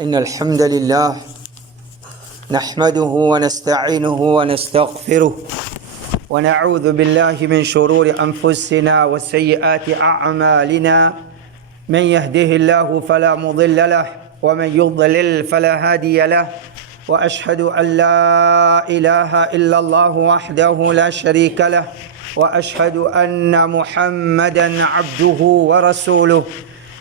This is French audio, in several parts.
إن الحمد لله نحمده ونستعينه ونستغفره ونعوذ بالله من شرور أنفسنا وسيئات أعمالنا. من يهده الله فلا مضل له ومن يضلل فلا هادي له، وأشهد أن لا إله إلا الله وحده لا شريك له، وأشهد أن محمدا عبده ورسوله.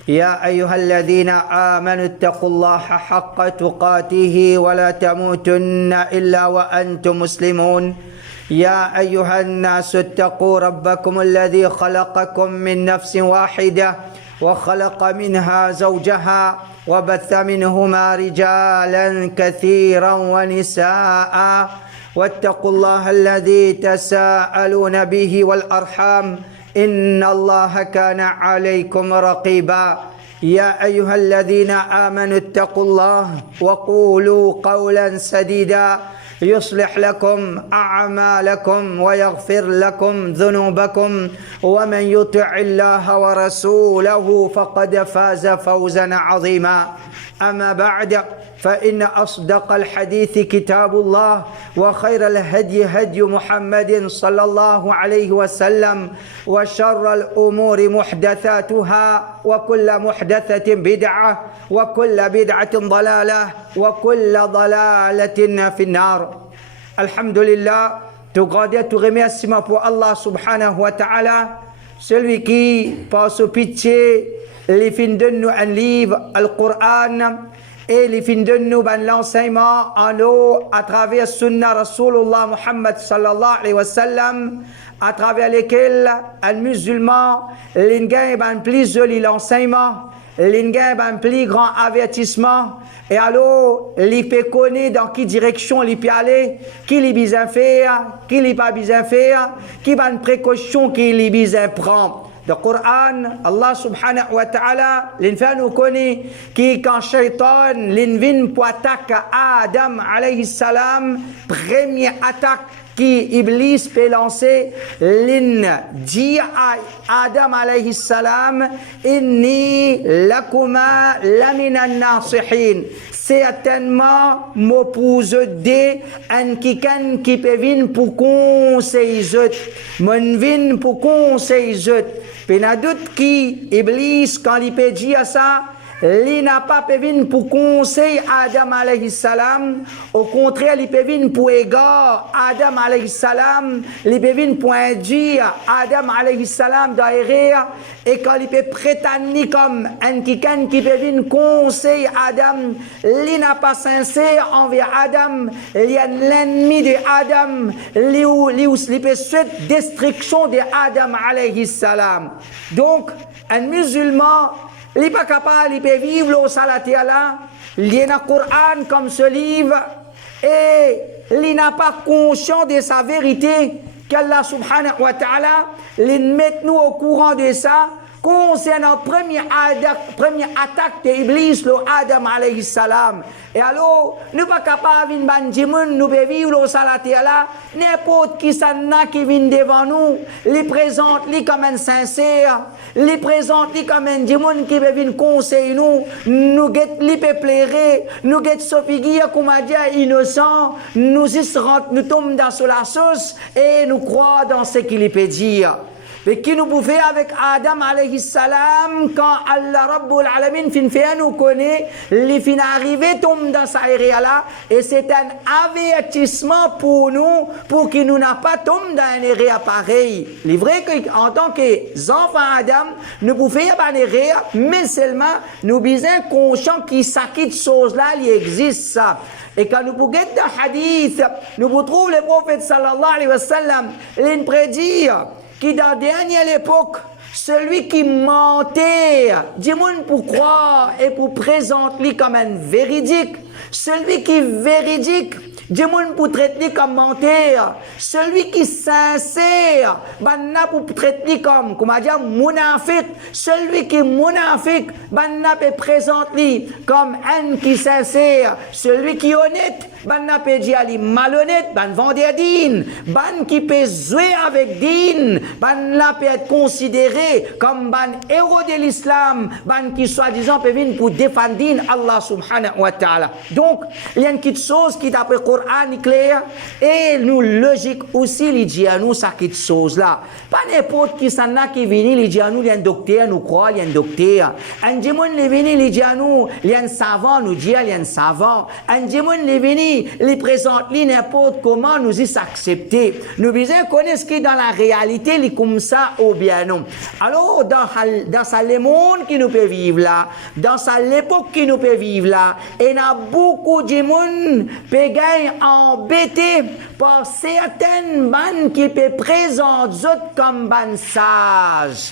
يا أيها الذين آمنوا اتقوا الله حق تقاته ولا تموتن إلا وأنتم مسلمون. يا أيها الناس اتقوا ربكم الذي خلقكم من نفس واحدة وخلق منها زوجها وبث منهما رجالا كثيرا ونساء، واتقوا الله الذي تساءلون به والأرحام إن الله كان عليكم رقيبا. يا أيها الذين آمنوا اتقوا الله وقولوا قولا سديدا يصلح لكم أعمالكم ويغفر لكم ذنوبكم، ومن يطع الله ورسوله فقد فاز فوزا عظيما. أما بعد، فإن أصدق الحديث كتاب الله، وخير الهدي هدي محمد صلى الله عليه وسلم، وشر الأمور محدثاتها، وكل محدثة بدعة، وكل بدعة ضلالة، وكل ضلالة في النار. Alhamdulillah, tout grandeur, tout remerciement pour Allah subhanahu wa ta'ala, celui qui, par sa pitié, les fins de nous un livre, le Coran, et les fins de nous l'enseignement en nous à travers Sunna Rasulullah Muhammad sallallahu alayhi wa sallam, à travers lesquels un musulman l'ingénie plus joli l'enseignement, l'ingénie plus grand avertissement, et alors il peut connaître dans quelle direction il peut aller, qui il besoin faire, qui il pas besoin faire, qui va une précaution qu'il il besoin prendre. Le Coran, Allah subhanahu wa ta'ala, l'infin nous connaît qui quand Shaitan l'invine pour attaquer Adam alayhi salam, première attaque qui Iblis peut lancer, l'in dit à Adam alayhi salam, inni lakuma laminan nasihin. Certainement, m'oppose de un qui peut venir pour conseiller, mon vin pour conseiller. Puis n'a doute qui Iblis quand il peut dire ça, il n'a pas pu venir pour conseiller Adam alayhi salam. Au contraire, il peut venir pour égard Adam alayhi salam. Il peut venir pour induire Adam alayhi salam dans l'erreur. Et quand il peut prétendre comme un qui peut venir conseiller Adam, il n'a pas sincère envers Adam. Il y a l'ennemi de Adam. Il peut souhaiter destruction de Adam alayhi salam. Donc, un musulman, il n'est pas capable, il peut vivre au salati Allah, il y a un Coran comme ce livre, et il n'a pas conscience de sa vérité, qu'Allah subhanahu wa ta'ala, il met nous au courant de ça, concernant première attaque d'Iblis, le Adam alayhi salam. Et alors, nous ne sommes pas capables de vivre, nous pouvons vivre au salati Allah, n'importe qui qui vient devant nous, les présente comme un sincère, les présente comme un démon qui peut venir conseiller nous guette les peut plaire, nous guette sa figure comme a dit innocent, nous tombons dans la sauce et nous croyons dans ce qu'il peut dire. Mais qui nous pouvait avec Adam alayhi salam quand Allah Rabbul Alamin fin nous connaît, les fin arrivé tombe dans sa area là et c'est un avertissement pour nous pour qu'il nous n'a pas tombé dans un area pareil. Il est vrai qu'en tant qu'enfants Adam, nous pouvons faire une area, mais seulement nous sommes conscients qu'il s'acquitte de choses là, il existe ça. Et quand nous pouvons dans le hadith, nous pouvons trouver le prophète sallallahu alayhi wa sallam, il prédit qui dans la dernière époque, celui qui mentait, dis-moi pour croire et pour présenter comme un véridique, celui qui est véridique, Djemoun pour traiter comme menteur. Celui qui est sincère, banna pour traiter comme, comment dire, munafik. Celui qui est munafik, banna peut présenter comme un qui est sincère. Celui qui est honnête, banna peut dire ali malhonnête, ban vendeur din. Ban qui peut jouer avec din, banna peut être considéré comme ban héros de l'islam, ban qui soi-disant peut venir pour défendre din Allah subhanahu wa ta'ala. Donc, il y a une petite chose qui d'après le Coran est claire et nous logique aussi, il dit à nous ça petite chose là. Pas n'importe qui s'en a qui vient, il dit à nous, il y a un docteur, nous croit, il y a un docteur. Un démon qui vient, il dit à nous, il y a un savant, nous dit, il y a un savant. Un démon qui vient, il présente n'importe comment, nous y s'accepter. Nous besoin connaître ce qui est dans la réalité, il est comme ça ou bien non. Alors, dans ça, le monde qui nous peut vivre là, dans ça, l'époque qui nous peut vivre là, et il y a beaucoup de monde qui peut embêté par certaines bandes qui peut présenter comme ban sage.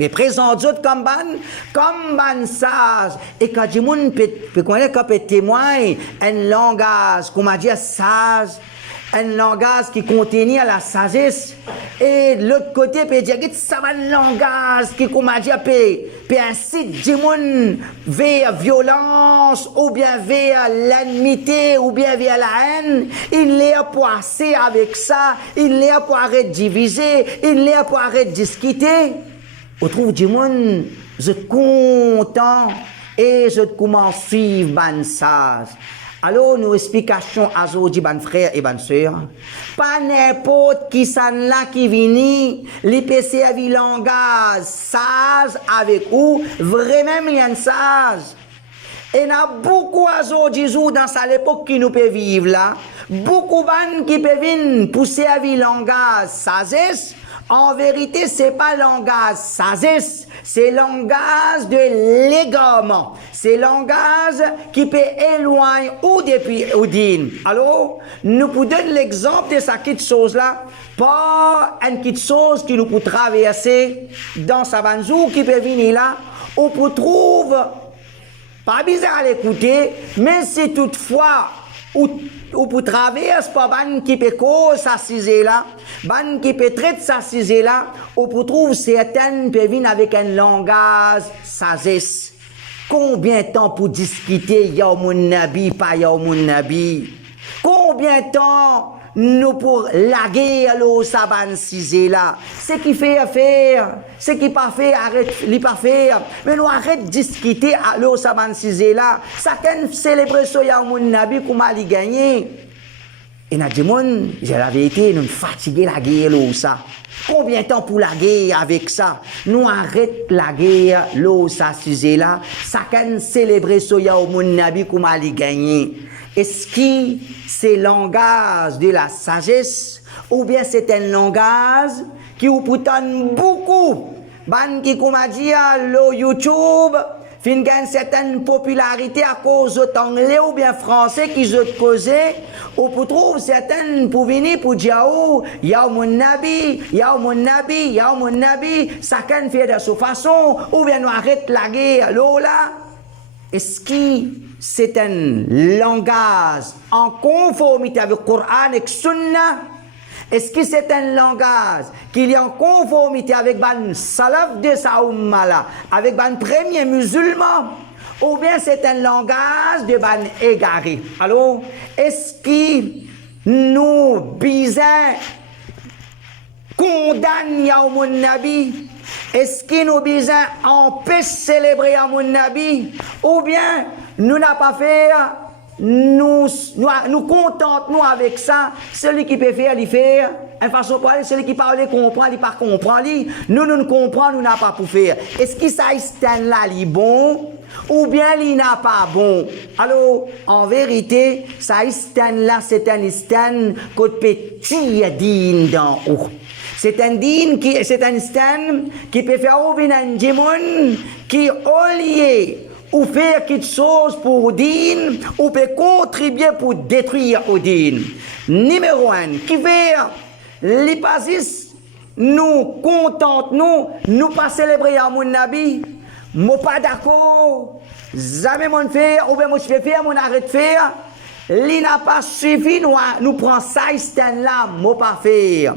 Et présente comme ban sage. Et quand du monde peut connaître, peut témoigner un langage, comment dire, sage, un langage qui contient la sagesse. Et de l'autre côté, peut dire que ça va un langage qui, comment dire, peut inciter du monde vers violence, ou bien vers l'ennemité, ou bien vers la haine. Il est pour assez avec ça, il est pour arrêter de diviser, il est pour arrêter de discuter. On trouve du monde, je suis content et je commence à suivre ban sage. Alors, nous explication à aujourd'hui, ban frères et ban sœurs. Pas n'importe qui s'en là qui vient, les PC à langage sage avec vous, vraiment il y a un sage. Et il y a beaucoup aujourd'hui dans cette époque qui nous peut vivre là, beaucoup de qui peuvent venir pousser à langage sagesse. En vérité, c'est pas langage sagesse, c'est langage de l'égarement. C'est langage qui peut éloigner ou depuis ou din. Alors, nous pouvons donner l'exemple de cette petite chose-là, pas une petite chose qui nous peut traverser dans sa banzou qui peut venir là, ou pour trouver, pas bizarre à l'écouter, mais c'est toutefois, ou pour traverser par ban qui peut cause s'assiser là, ban qui peut traiter s'assiser là, ou pour trouver certaines peuvent venir avec un langage sagesse. Combien de temps pour discuter ya mon nabi, pas ya mon nabi? Combien de temps nous pour laguer l'eau saban cisé là? Ce qui fait faire, ce qui pas fait, arrête, li pas faire. Mais nous arrête de discuter à l'eau saban cisé là. Ça qu'un célébrer ce ya mon nabi comment li gagner? Et n'a dit mon, j'ai la vérité, nous fatiguer la guerre l'eau ça. Combien de temps pour la guerre avec ça? Nous arrête la guerre, l'eau ça cisé là. Ça qu'un célébrer ce ya mon nabi comment li gagner? Est-ce que c'est le langage de la sagesse ou bien c'est un langage qui vous pourtant beaucoup? Ban qui, comme a dit, le YouTube, fin gagne certaine popularité à cause d'anglais ou bien français qui je causé, ou pour trouver certaines pour venir pour dire, oh, y'a mon nabi, y'a mon nabi, y'a mon nabi, ça can fait de cette façon, ou bien nous arrête la guerre, là. Est-ce que c'est un langage en conformité avec le Coran et le Sunna? Est-ce que c'est un langage qui est en conformité avec le salaf de sa umma, avec le premier musulman? Ou bien c'est un langage de ban égaré? Alors, est-ce que nous bisons condamnent Yaoum Nabi? Est-ce que nous bisons empêchent célébrer Yaoum Nabi? Ou bien nous n'avons pas fait, nous contentons avec ça, celui qui peut faire, il fait. En façon de parler, celui qui parle, comprend, il pas comprend. Nous ne comprenons, nous n'avons pas pour faire. Est-ce que ça est là, il est bon? Ou bien il n'a pas bon? Alors, en vérité, ça est là, c'est un istan côté petit din d'en haut. C'est un din qui, c'est un istan qui peut faire ouvrir un démon qui, au lieu ou faire quelque chose pour din, ou peut contribuer pour détruire au din. Numéro 1, qui fait l'hypasis, nous contentons, nous pas célébrer à mon nabi, moi pas d'accord, jamais mon faire, ou bien moi je fais faire, mon arrête faire, il n'a pas suffi, nous prenons ça, c'est là, mot pas faire.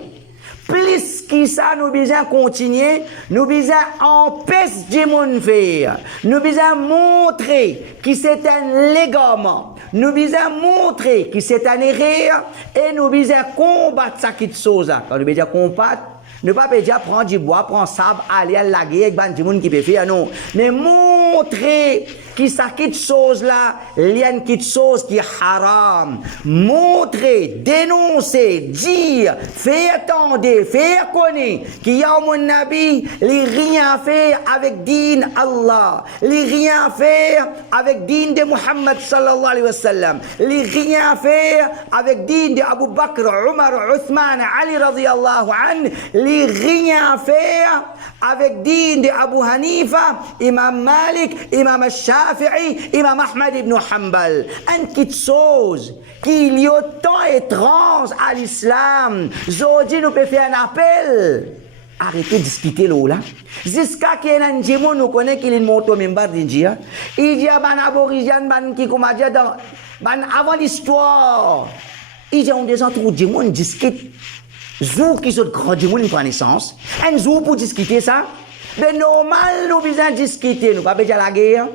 Plus que ça, nous besoin continuer, nous besoin empêcher de monde faire. Nous besoin montrer que c'est un légament. Nous besoin montrer que c'est un erreur et nous besoin combattre ça qui chose. Quand nous besoin combattre, ne pas déjà prendre du bois, prendre sable, aller à la guerre avec des gens qui peuvent faire, non. Mais montrer que ça quitte chose là, il y a une quitte chose qui est haram. Montrer, dénoncer, dire, faire attendre, faire connaître qu'il y a mon Nabi, les rien faire avec din Allah, les rien faire avec din de Muhammad sallallahu alayhi wa sallam, les rien faire avec din de Abu Bakr, Omar, Uthman, Ali radiyallahu an, les rien faire avec din de Abu Hanifa, Imam Malik, Imam Shafi'i, Imam Ahmad ibn Hanbal. Une petite chose qu'il y a tant étrange à l'islam. Aujourd'hui, nous pouvons faire un appel. Arrêtez de discuter là. Jusqu'à qu'il y ait un démon, nous connaissons qu'il est monté au même bar d'India. Il y a un aborigène qui, comme dit, avant l'histoire, il y a des autres démons qui discutent. Zou qui sont grands démons une connaissance. Un zou pour discuter ça. Mais normal, nous besoin discuter. Nous ne pouvons pas dire la guerre.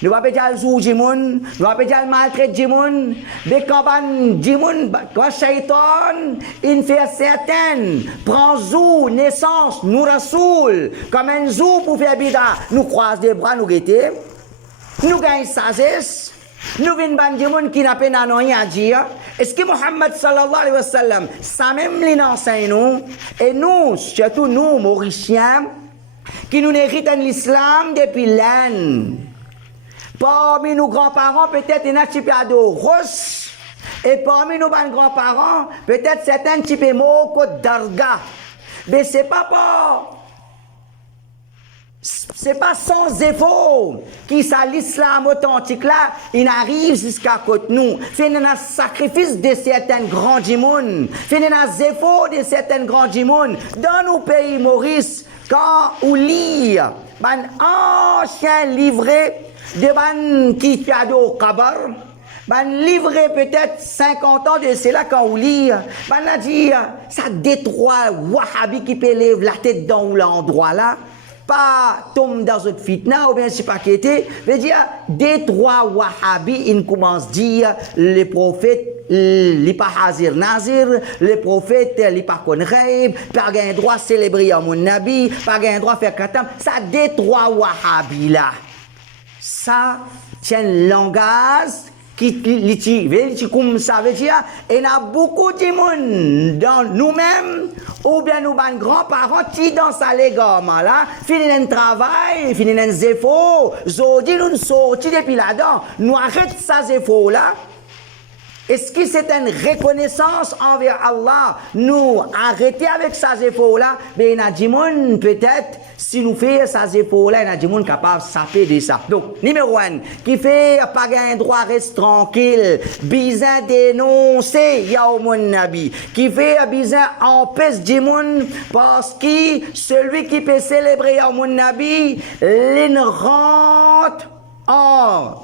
Nous ne pouvons pas dire le zou démon. Nous ne pouvons pas dire le maltraite démon. Mais quand un démon, quand Shaitan, il fait certaines, prend zou, naissance, nous rassoule. Comme un zou pour faire bida. Nous croisons des bras, nous guetter. Nous gagnons sagesse. Nous venons de gens qui n'ont pas rien à dire. Est-ce que Muhammad sallallahu alayhi wa sallam, ça même l'enseigne nous, et nous, surtout nous, Mauriciens, qui nous héritent l'islam depuis l'âne. Parmi nos grands-parents, peut-être il y a un type de Ross, et parmi nos grands-parents, peut-être certains types de mots d'arga. Mais c'est pas sans effort qui ça l'islam authentique là, il arrive jusqu'à côté nous. C'est un sacrifice de certains grands djimoun. C'est un effort de certains grands djimoun. Dans nos pays Maurice, quand on lit un ancien livret de ban qui fait au kabar, livré peut-être 50 ans de cela quand on lit, a dit ça détroit wahhabi qui peut lever la tête dans l'endroit là. Pas tombe dans une fitna ou bien je sais pas qui était, veut dire des trois wahhabis ils commencent à dire les prophètes li pas hazir nazir, les prophètes li pas connaît, pas gain droit célébrer mon nabi, pas gain droit faire khatam, ça des trois wahhabis là. Ça c'est un langage qui comme ça veut dire il y a beaucoup de monde dans nous-mêmes ou bien nous ban grands-parents qui dans ça les gamins là fini un travail fini un zéfo aujourd'hui nous sortis depuis là-dedans nous arrête ça zéfo là. Est-ce que c'est une reconnaissance envers Allah? Nous arrêter avec ça zéfo-là, mais il y a des gens peut-être, si nous faisons ça zéfo-là, il y a des gens capables de saper de ça. Donc, numéro 1, qui fait pas un droit reste tranquille, bizarre dénoncer, ya au mon nabi, qui fait bizarre empêche des gens parce que celui qui peut célébrer ya au mon nabi, il rentre en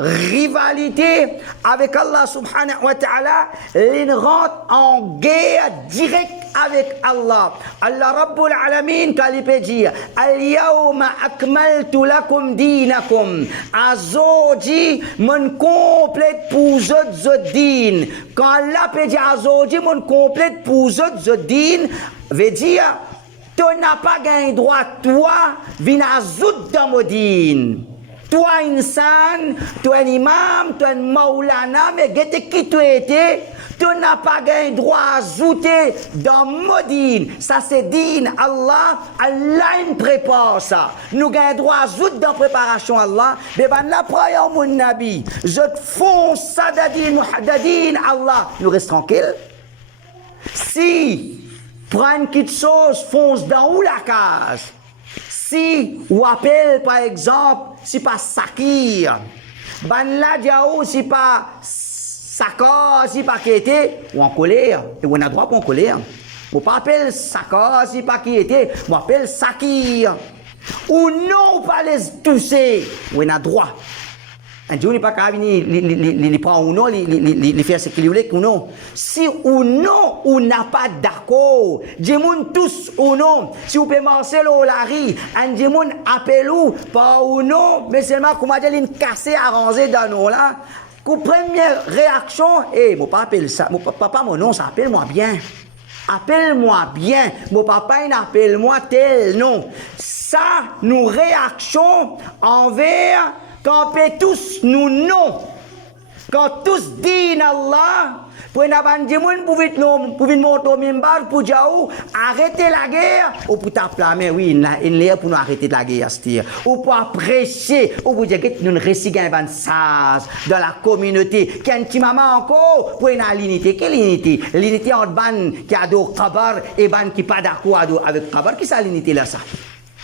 rivalité avec Allah subhanahu wa ta'ala, il rentre en guerre directe avec Allah. Allah Rabbul Alamin, quand il peut dire Al-yawma akmaltu lakum dinakum, Azodi, mon complète pour zot din. Quand Allah peut dire Azodi, mon complète pour zot din, veut dire tu n'as pas gagné droit, toi, vin azout dans mon din. Toi, insan, toi, un imam, toi, un maulana, mais qui tu étais, tu n'as pas gagné droit à ajouter dans Modine. Ça, c'est din Allah. Allah, il prépare ça. Nous gagnons droit à ajouter dans préparation Allah. Mais la prière, mon nabi, je fonce ça d'adin Allah. Nous restons tranquilles. Si, prends quelque chose, fonce dans où la case. Si, ou appelle, par exemple, si pas Sakir, ban la diao, si pas Sakar, si pas qui était, ou en colère, et on a droit pour en colère. Ou pas appeler Sakar, si pas qui était, ou appelle Sakir. Ou non, pas les toucher, ou on a droit. Un Dieu n'est pas capable de prendre ou non, de faire ce qu'il voulait ou non. Si ou non, ou n'a pas d'accord, Dieu tous ou non, si vous pouvez marcher au lari, un Dieu appelle ou, pas ou non, mais seulement comment dire, une cassée arrangée dans nous là. Première réaction, mon papa appelle ça, mon papa, mon nom, ça appelle-moi bien. Appelle-moi bien. Mon papa, il appelle-moi tel nom. Ça, nous réaction envers quand on tous nous non. Quand tous disent Allah, pour une abandonne, pour une monter au mimbar, pour dire, arrêtez la guerre, ou pour t'appler, oui, il est pour nous arrêter la guerre, ou pour prêcher, ou pour dire que nous récitons un sage dans la communauté, qu'un petit maman encore, pour une l'unité. Quelle unité? L'unité entre ban qui a do kabar et ban qui pas d'accord avec kabar. Qui ça l'unité là ça?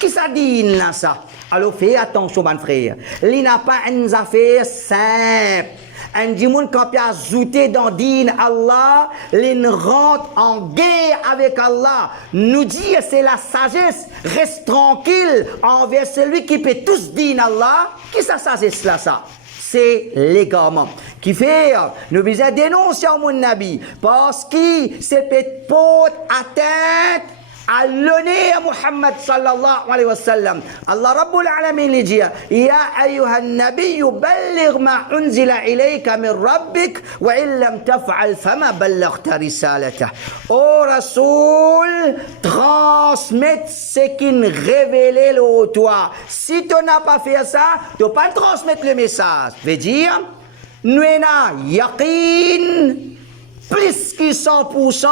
Qui ça dit là ça? Alors fais attention, mon frère. Il n'a pas une affaire simple. Un dimoun quand il a ajouté dans din Allah, il rentre en guerre avec Allah. Nous dit c'est la sagesse. Reste tranquille envers celui qui peut tous din Allah. Qui ça sagesse là ça? C'est l'égarement. Qui fait, nous besoin dénoncer mon Nabi parce que c'est peut porte atteinte à l'honneur Muhammad sallallahu alayhi wa sallam. Allah Rabbul Alamin lui dit Ya ayyuhan nabi balligh ma unzila ilayka min rabbik wa in lam taf'al fama ballaghta risalatah. Ô Rasoul, transmets ce qu'il révélé au toi. Si tu n'as pas fait ça, tu ne peux pas transmettre le message. Veut dire, nous avons yaqin plus que 100%.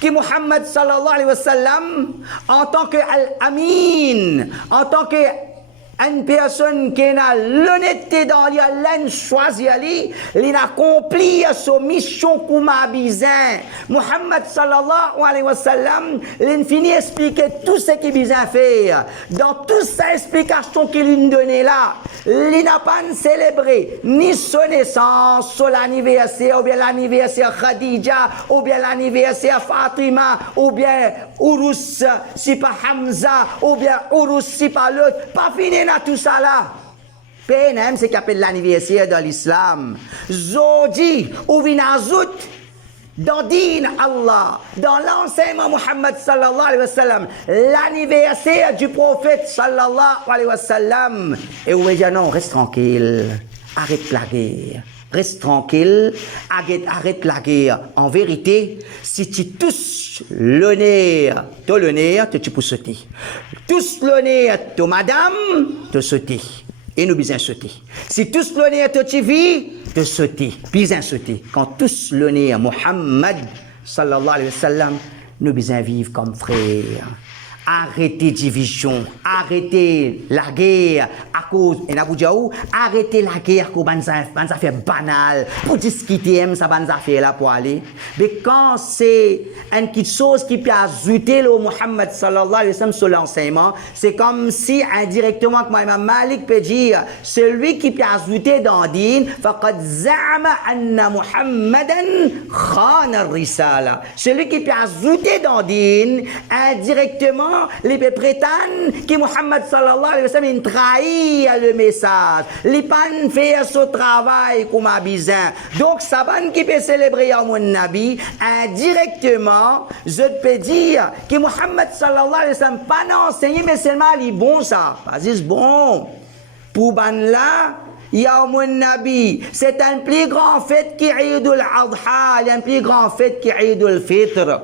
Qui Muhammad sallallahu alayhi wa sallam, en tant qu'Al-Amin, en tant qu'une personne qui a l'honnêteté dans l'Allah, choisi Ali, il a accompli sa mission comme besoin. Muhammad sallallahu alayhi wa sallam, il finit expliquer tout ce qu'il besoin faire. Dans toute sa explication qu'il nous donnait là, il n'a pas célébré ni son naissance, son anniversaire, ou bien l'anniversaire Khadija, ou bien l'anniversaire Fatima, ou bien Urus si pas Hamza, ou bien Urus si pas l'autre. Pas fini dans tout ça là. PNM, c'est qu'appelle l'anniversaire dans l'islam. Zodi, ou vinazout, dans din Allah, dans l'enseignement Muhammad sallallahu alayhi wa sallam, l'anniversaire du prophète sallallahu alayhi wa sallam. Et vous dire non, reste tranquille, arrête la guerre. Reste tranquille, arrête la guerre. En vérité, si tu touches l'honneur, tu peux sauter. Touche l'honneur, tu madame, tu sauter. Et nous besoin sauter. Si tous l'honneur tu vis, tu sauter. Besoin sauter. Quand tous l'honneur Muhammad sallallahu alayhi wa sallam, nous besoin vivre comme frères. Arrêtez division, arrêtez la guerre à cause, et arrêtez la guerre à cause de affaires banales, pour discuter, ça va affaires là pour aller. Mais quand c'est une petite chose qui peut ajouter le Muhammad sallallahu alayhi wa sallam sur l'enseignement, c'est comme si indirectement, comme Imam Malik peut dire, celui qui peut ajouter dans din, faqad za'ama anna Muhammadan khana ar-risala. Celui qui peut ajouter dans din, indirectement, les prétendent que Muhammad sallallahu alayhi wa sallam il trahit le message. Les pas fait ce travail comme a besoin. Donc, Saban qui peut célébrer mon Nabi, indirectement, je peux dire que Muhammad sallallahu alayhi wa sallam pas enseigné, mais seulement il bon ça. Vas-y, bon. Pour ban là, il y a mon Nabi. C'est un plus grand fête qui Eid al-Adha, un plus grand fête qui Eid al-Fitr.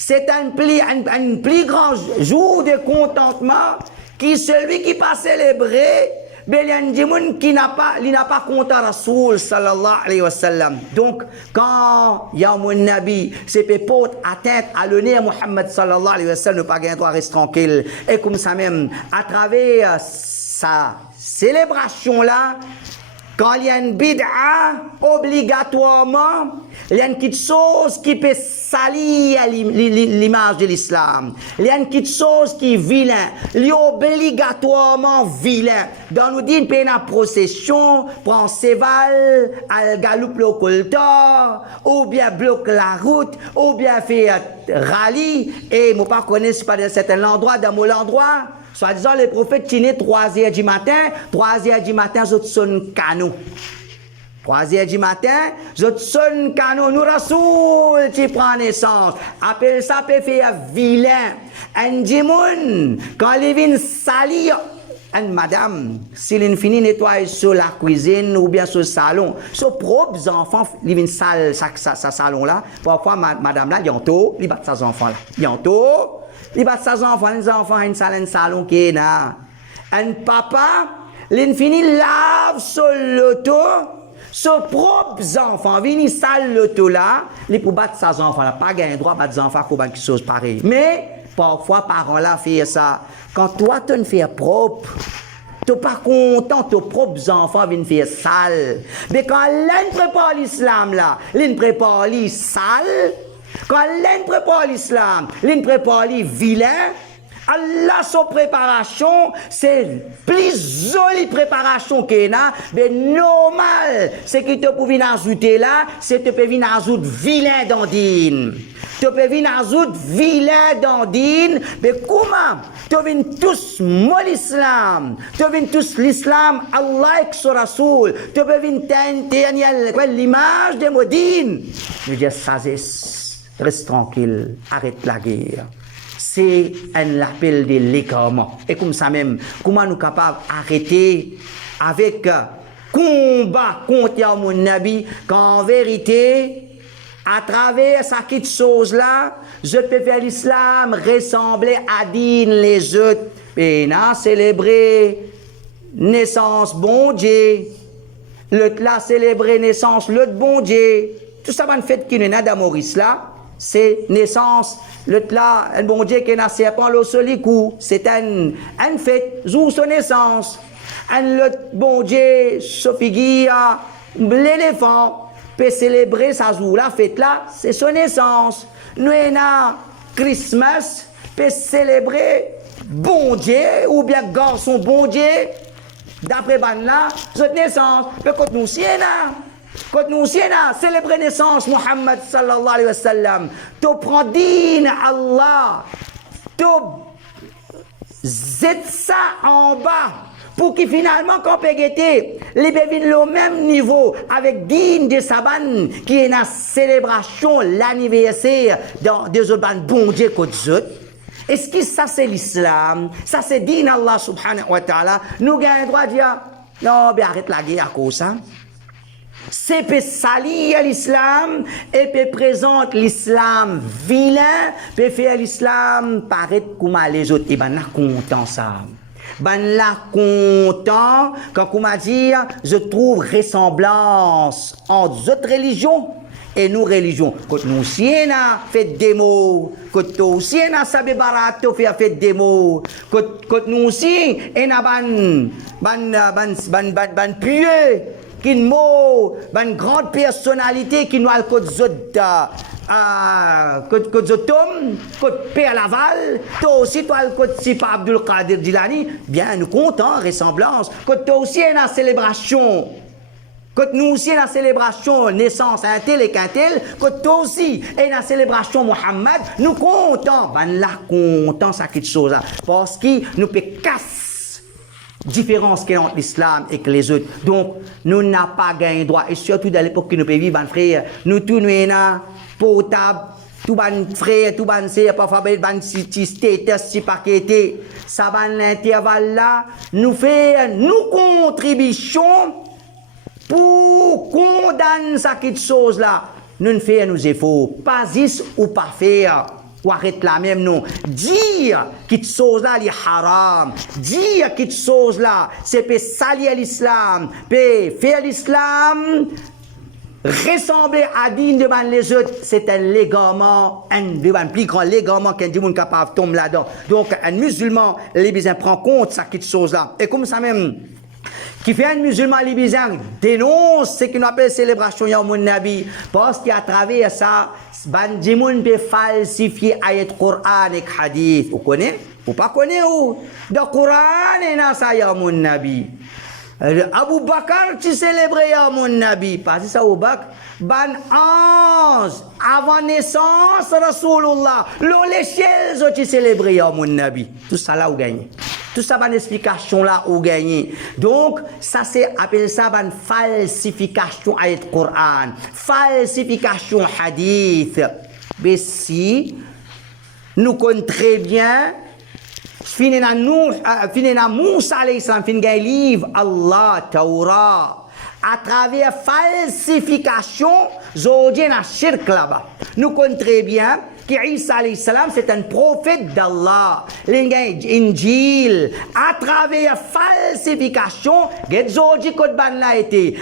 C'est un plus grand jour de contentement qui celui qui pas célébré, ben il y a un démon qui n'a pas compté Rasoul sallallahu alayhi wa sallam. Donc quand il y a mon Nabi, c'est peut porter atteinte à l'honneur Muhammad sallallahu alayhi wa sallam, ne pas gagner droit, reste tranquille. Et comme ça même, à travers sa célébration là, quand il y a une bid'a, obligatoirement, il y a une petite chose qui peut salir l'image de l'islam. Il y a une petite chose qui est vilain. Il est obligatoirement vilain. Dans nous dit une peine à procession, prend séval, al galoupe le coltor, ou bien bloque la route, ou bien fait rallye, et moi pas connais pas dans certain endroit, dans mon endroit, Soi-disant, les prophètes qui naissent 3h du matin, 3h du matin, ils sont canaux. 3h du matin, ils sont canaux. Nous, Rasoul, qui prend naissance. Appelle ça, peut faire vilain. Un dimoun, quand il vient salir, madame, s'il est fini nettoyer sur la cuisine ou bien sur le salon, ses propres enfants, ils viennent sale sa salon là. Parfois, madame là, bientôt, il bat ses enfants là. Bientôt, il bat ses enfants, les enfants, une salle, un salon qui est là. Un papa, il finit lave sur l'auto, ses propres enfants, viennent sale l'auto là, il pour battre ses enfants là. Pas gagner droit à battre ses enfants pour quelque chose pareil. Mais, parfois, parents là font ça. Quand toi, tu ne fais propre, tu n'es pas content, tes propres enfants viennent faire sale. Mais quand l'un prépare l'islam là, l'un prépare les sale. Quand l'un prépare l'islam, l'un prépare les vilain. Allah, son préparation, c'est plus jolie préparation qu'il y a, mais normal, c'est que tu peux venir ajouter là, c'est que tu peux venir ajouter vilain dans din. Tu peux venir ajouter vilain dans din, mais comment? Tu viens tous moi l'islam, tu viens tous l'islam, Allah et son Rasoul, tu peux venir tenir l'image de Modine. Je dis, sagesse, reste tranquille, arrête la guerre. C'est un appel de l'égarement. Et comme ça même, comment nous sommes capables d'arrêter avec combat contre mon Nabi, qu'en vérité, à travers cette chose-là, je peux faire l'islam ressembler à din les autres. Et n'a célébrer naissance bon Dieu, l'autre là célébrer naissance l'autre bon Dieu. Tout ça, en fait, qui n'est pas d'Amoris là, c'est naissance. L'autre là, un bon Dieu qui n'a serpent le solicou, c'est un fait, jour son naissance. Un autre bon Dieu, Sophie l'éléphant, peut célébrer sa jour la fête là, c'est son naissance. Nous, Christmas, peut célébrer bon Dieu, ou bien garçon bon Dieu, d'après ban là, cette naissance. Mais quand nous quand nous célébrer naissance Muhammad sallallahu alayhi wa sallam, tu prends din Allah, tu zet ça en bas pour que finalement quand peut guetter les bébés au même niveau avec din de Saban qui est la célébration l'anniversaire dans des autres bon Dieu que d'autres. Est-ce que ça c'est l'islam? Ça c'est din Allah subhanahu wa ta'ala. Nous gagnons le droit de dire non, mais arrête la guerre à cause ça. C'est peut salir l'islam et peut présenter l'islam vilain, peut faire l'islam paraître comme les autres. Et ben là content ça. Ben là content quand comment dire, je trouve ressemblance entre autres religions et nos religions. Quand nous aussi on a fait des mots, quand nous aussi on a sabé barato fait des mots, quand nous aussi on a ban pieux qui mot, une grande personnalité qui nous a le code Père Laval, toi aussi toi le code Sipa Abdul Qadir Jilani, bien nous comptons ressemblance, quand toi aussi une célébration, quand nous aussi une célébration naissance un tel et qu'un tel, quand toi aussi une célébration Mohammed, nous comptons, ben là comptons ça quelque chose là, parce que nous peut casser différence qu'il y a entre l'islam et que les autres. Donc, nous n'avons pas gagné droit. Et surtout dans l'époque que nous pouvons vivre, frère, nous tous nous sommes portables, tout les frères, tout les sœurs, parfois, si status, si paqueté, ça va l'intervalle là, nous faisons, nous contributions pour condamner cette chose là. Nous ne faisons nos efforts, pas ici ou pas faire. Ou arrête la même non. Dire que cette chose-là est haram. Dire que cette chose-là, c'est pour salir l'islam, pour faire l'islam ressembler à digne devant les autres. C'est un légarement, un plus grand légarement qu'un monde capable de tomber là-dedans. Donc, un musulman, les bisins prend compte de cette chose-là. Et comme ça même, qui fait un musulman libyen dénonce ce qu'on appelle célébration Yamoun Nabi parce qu'à travers ça bandimoun peut falsifier ayat Qur'an et hadith. Vous connaissez? Vous pas connaissez où? Dans Qur'an et dans ça Yamoun Nabi. Abu Bakr tu célèbres Yamoun Nabi parce que ça Abu Bakr ban 11 avant naissance Rasulullah l'échelle tu célèbres Yamoun Nabi. Tout ça là vous gagnez. Tout ça, une explication là, ou gagné. Donc, ça, c'est appelé ça une falsification à le Coran. Falsification hadith. Mais si, nous connaissons très bien, finina Moussa alayhi salam, finina livre Allah, Torah. À travers falsification, zodien a shirk là-bas. Nous connaissons très bien que Isa alayhi salam, c'est un prophète d'Allah. L'Injil, à travers falsification, get zodi kot ban la été.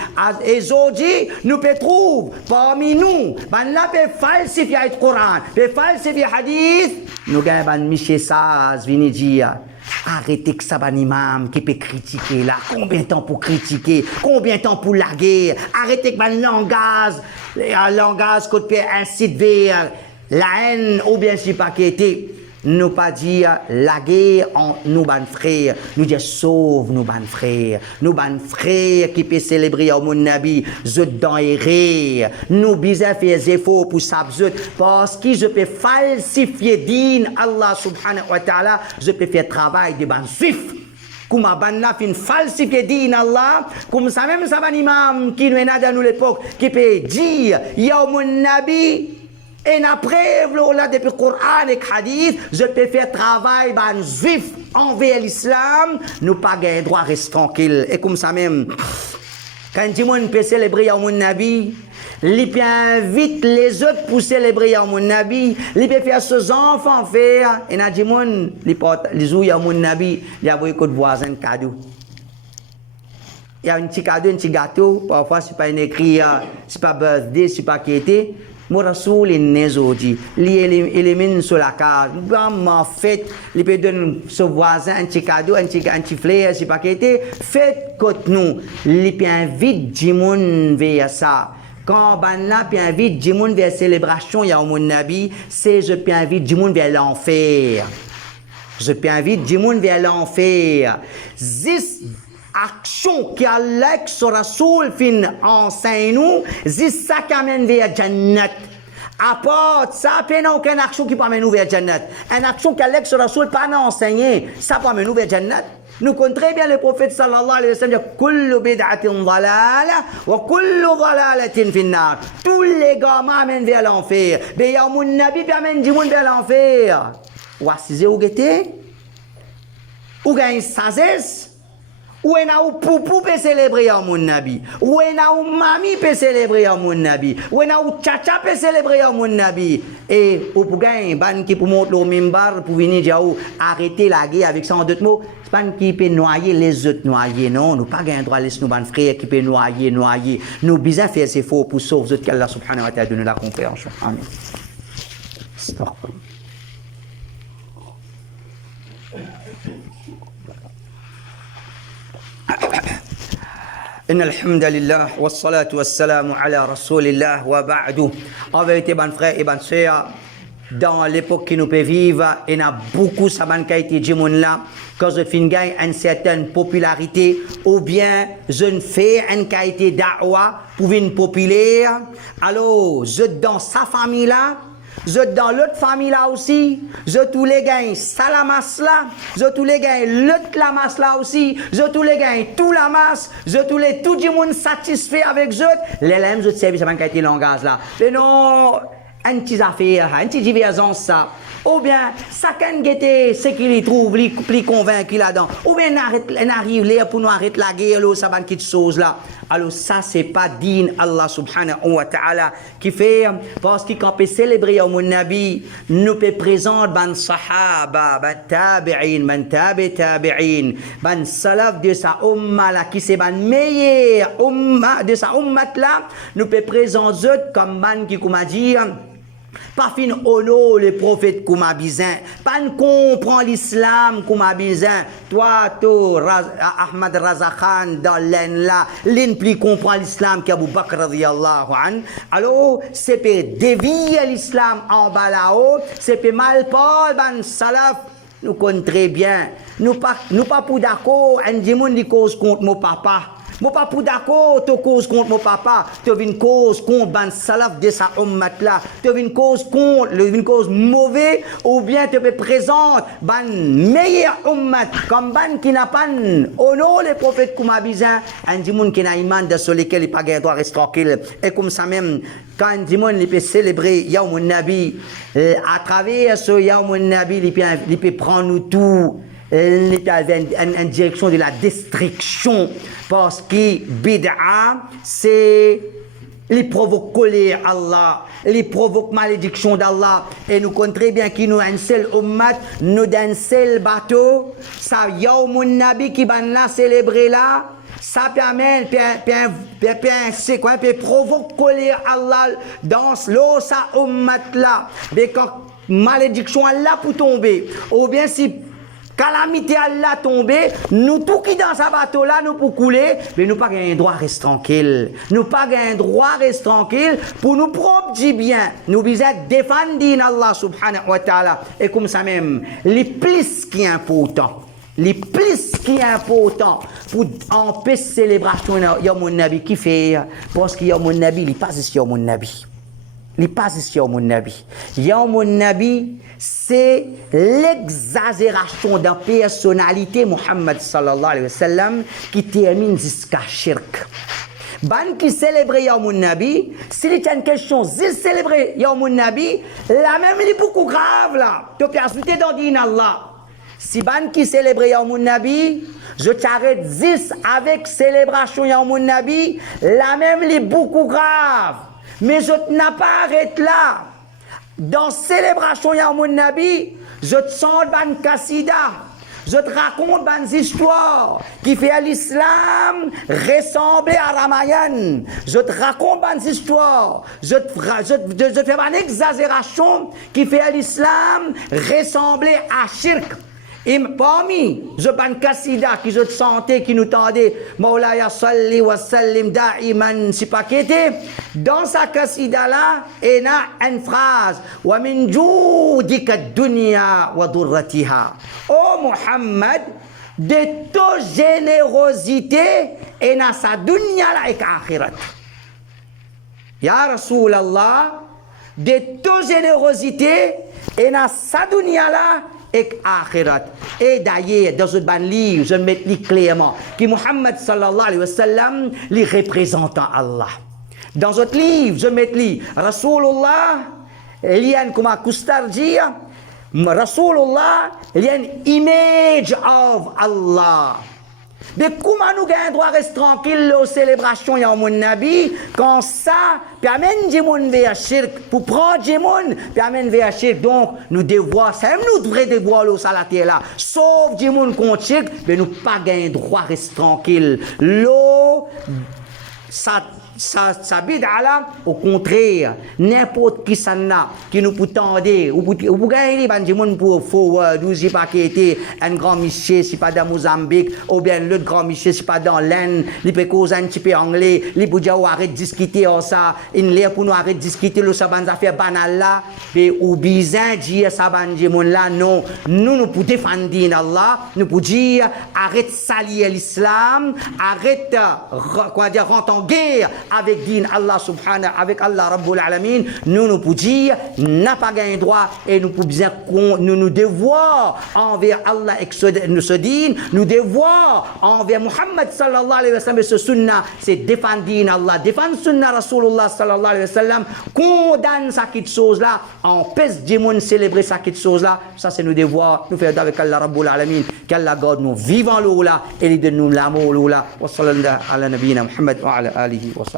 Et zodi, nous peut trouver parmi nous, ban la peut falsifier le Coran, peut falsifier le hadith. Nous gagnons ban Michel Saz, vini dire. Arrêtez que ça, un imam qui peut critiquer là. Combien de temps pour critiquer? Combien de temps pour la guerre? Arrêtez que un langage qu'on peut inciter vers la haine ou bien si pas qui était. Nous pas dire la guerre en nous ban frères, nous dire sauve nous ban frères, nous ban frères qui peut célébrer au mon nabi, zut dans errer, nous bizarre faire des efforts pour ça parce que je peux falsifier din Allah subhanahu wa ta'ala, je peux faire travail de ban juif. Comme ban la fin falsifier din Allah, comme ça même ça ban imam qui nous est dans nous l'époque qui peut dire ya mon nabi. Et après, là, depuis le Coran et le Hadith, je peux faire travail ban juif envers l'islam, nous pas gagner droit rester tranquille. Et comme ça même, quand tout le monde peut célébrer mon Nabi, il peut inviter les autres pour célébrer mon Nabi, il peut faire ses enfants faire, et tout le monde, les ouïe mon Nabi, il y a beaucoup de voisins cadeaux. Il y a un petit cadeau, un petit gâteau, parfois c'est pas une écrit, c'est pas birthday, c'est pas qui était. Mon Rasoul est nezodi, il élimine sur la carte, en fait, il peut donner son voisin un petit cadeau, un petit fleur, c'est pas qui était, faites comme nous, il peut inviter Jimoun vers ça. Quand ban là peut inviter Jimoun vers célébration, il y a mon Nabi, c'est je peux inviter Jimoun vers l'enfer. Je peux inviter Jimoun vers l'enfer. Action qui Allah sur Rasoul fin enseigne nous, c'est ça qui amène vers Jannat. À part ça, il n'y a aucune action qui peut amener nous vers Jannat. Une action qui Allah sur Rasoul pas enseigné, ça peut amener nous vers Jannat. Nous connaissons très bien le prophète sallallahu alayhi wa sallam, kullu bid'atin dhalala wa kullu dhalalatin finnar. Tous les gars m'amènent vers l'enfer. Mais il y a mon nabi qui amène du monde vers l'enfer. Ou assisez ou guettez, ou gagne sagesse. Ou en a ou poupou peut célébrer à mon nabi. Ou en a ou mami peut célébrer à mon nabi. Ou en a ou tchacha peut célébrer à mon nabi. Et ou pour gagner, ban qui pour monter au mimbar pour venir dire arrêter la guerre avec ça en d'autres mots. C'est pas qui peut noyer les autres noyer. Non, nous pas gagner droit laisser nous ban frères qui peut noyer. Nous bizarre faire ces faux pour sauver les autres qu'Allah subhanahu wa ta'ala donne la compréhension. Amen. إن الحمد لله والصلاة والسلام على رسول الله وبعد. En vérité, ban frère et ban sœur, dans l'époque qui nous peut vivre, il y a beaucoup de ban qui a été dit là, quand je finis gagne une certaine popularité, ou bien je ne fais une qualité da'wa pour une populaire. Alors, je dans sa famille là. Je dans l'autre famille là aussi, je tous les gagne salamas là, je tous les gagne l'autre la masse là aussi, je tous les gagne tout la masse, je tous les tout du monde satisfait avec eux, les mêmes autres services avec qualité langage là. Mais non, un petit affaire, un petit divergence ça. Ou bien, chacun guette ce qu'il trouve, plus convaincu là-dedans. Ou bien, on arrive là pour nous arrêter la guerre, là, ça va une chose là. Alors, ça, c'est pas din Allah subhanahu wa ta'ala qui fait, parce que quand on peut célébrer au Nabi, nous peut présenter ban sahaba, ban tabi'in, ban salaf de sa umma là, qui c'est ban meilleur umma de sa ummat là, nous peut présenter comme ban qui, comment dire, pas fin honor les prophètes comme abizin, pas comprend l'islam comme abizin. Toi, Ahmad Raza Khan dans l'aine là, l'un plus comprend l'islam qu'Abu Bakr radiyallahu an. Alors, c'est pour dévier l'islam en bas là-haut, c'est pour mal parler ban salaf. Nous connaissons très bien. Nous pas pour d'accord, un démon qui cause contre mon papa. Moi pas pour d'accord, tu cause contre mon papa, tu as une cause contre ban salaf de sa ummat là, tu as une cause contre, une cause mauvaise, ou bien tu peux présenter ban meilleur ummat, comme ban qui n'a pas honor les prophètes comme abizan, un dimon qui n'a iman de sur lesquels il pas gain droit rester tranquille. Et comme ça même, quand un dimon il peut célébrer Yawmun Nabi, à travers ce Yawmun Nabi, il peut prendre nous tout. Elle est en direction de la destruction parce que bid'a c'est il provoque colère Allah, il provoque malédiction d'Allah et nous connaissons très bien qu'il nous a un seul ummat, nous d'un seul bateau, ça Yawmun Nabi qui va la célébrer là, ça permet c'est quoi provoque colère Allah dans l'eau sa ummat là, mais quand malédiction Allah pour tomber ou bien si calamité Allah tombé, nous tout qui dans ce bateau là nous pour couler, mais nous pas un droit rester tranquille. Nous pas un droit rester tranquille pour nous propres dit bien. Nous besoin défendre Allah subhanahu wa ta'ala et comme ça même les plus qui est important. Les plus qui est important pour empêcher célébration Yawmun Nabi qui fait parce que Yawmun Nabi il passe sur Yawmun Nabi. Il passe ici Yawmun Nabi. Yawmun Nabi, c'est l'exagération d'une personnalité Muhammad sallallahu alayhi wa sallam qui termine jusqu'à shirk. Ban qui célèbre Yawmun Nabi, s'il y a une question, s'il célèbre Yawmun Nabi, la même est beaucoup grave là. Tu peux ajouter dans din Allah. Si ban qui célèbre Yawmun Nabi, je t'arrête 10 avec célébration Yawmun Nabi, la même est beaucoup grave. Mais je n'ai pas arrêté là. Dans célébration Yawmun Nabi, je te sens ban kasida. Je te raconte des histoires qui fait à l'islam ressembler à Ramayan. Je te raconte des histoires. Je fais une exagération qui fait à l'islam ressembler à shirk. Et parmi je ban kasida qui je te sentais qui nous tendait Maulaya salli wa sallim da'iman si pas qu'était dans sa kasida là il y a une phrase wa min joudika dunya wa durratiha oh Muhammad de ta générosité et na sa dunya la et akhirat ya Rasulallah de ta générosité et na sa dunya la et akhirat. Et d'ailleurs, dans ce livre, je mets clairement que Muhammad sallallahu alayhi wa sallam, les représentant Allah. Dans ce livre, je mets Rasulullah, il y a comme Kustar dit, Rasulullah, il y a une image of Allah. Mais comment nous avons droit rester tranquille aux célébrations Yawmun Nabi quand ça permet de moun vers shirk pour prendre des moun permet vers shirk donc nous devons ça même nous devons devoir l'eau à la terre là sauf des moun contre shirk mais nous pas gain droit rester tranquille l'eau ça bid'a là au contraire n'importe qui ça n'a qui nous peut tendre ou pour gagner ban monde pour forward ou j'ai pas qui était un grand monsieur c'est pas dans Mozambique ou bien l'autre grand monsieur c'est pas dans l'Inde il peut causer un petit peu anglais il peut dire arrête de discuter en ça une l'air pour nous arrêter de discuter le ça ban affaire banal là mais ou bizarre dire ça ban monde là non nous pour défendre Allah nous pour dire arrête salir l'islam arrête quoi dire rentrer en guerre avec din Allah subhanahu avec Allah Rabbul Alamin nous pouvons dire n'a pas gagné droit et nous pouvons bien nous devons envers Allah et ce din nous devons envers Muhammad sallallahu alayhi wa sallam ce sunnah c'est défendre din Allah défendre sunnah Rasulullah sallallahu alayhi wa sallam condamne ça qui chose là empêche des gens célébrer ça qui chose là ça c'est nous devoir nous faire avec Allah Rabbul Alamin qu'Allah garde nous vivants là et il donne nous l'amour là wa sallallahu ala nabiyina Muhammad wa ala alihi wa sahbihi